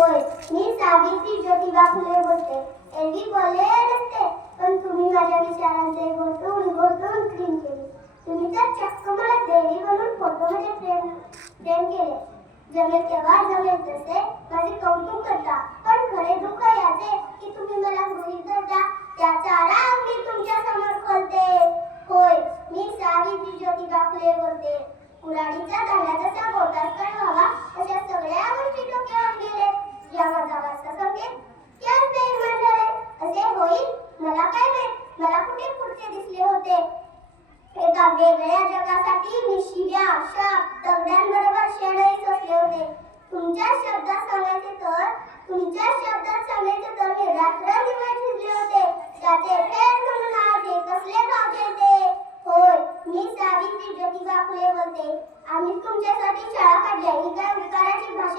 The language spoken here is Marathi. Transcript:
होय, मी सावित्री ज्योतिबा फुले बोलते. एरवी बोलले नसते, पण तुम्ही माझ्या विचारांचे घोटून क्लीन केले. तुम्ही तर चक्क मला देवी म्हणून फोटोमध्ये फ्रेम केले. जमेल तेव्हा जमेल तसे माझे कौतुक करता, पण खरे दुःख याचे की तुम्ही मला गृहीत धरता. त्याचा राग मी तुमच्या समोर खोलते. होय, मी सावित्री ज्योतिबा फुले बोलते. कुऱ्हाडीचा धागा जसा बोटात व्हावा तशा सगळ्या गोष्टी डोक्यावर गेले. या माझा वाचा संकेत त्याच बेईमान झाले. असे होईल मला काय माहित. मला कुठे पुढचे दिसले होते. एका वेगळ्या जगासाठी मी शिव्या शाप दगडांबरोबर शेणही सोसले होते. तुमच्या शब्दात सांगायचे तर मी रात्रंदिवस झिजले होते. त्याचे फेर म्हणून आज हे कसले भाव देते. होय, मी सावित्री ज्योतिबा फुले बोलते. आम्ही तुमच्यासाठी शाळा काढल्या. ही काय उपकाराची भाषा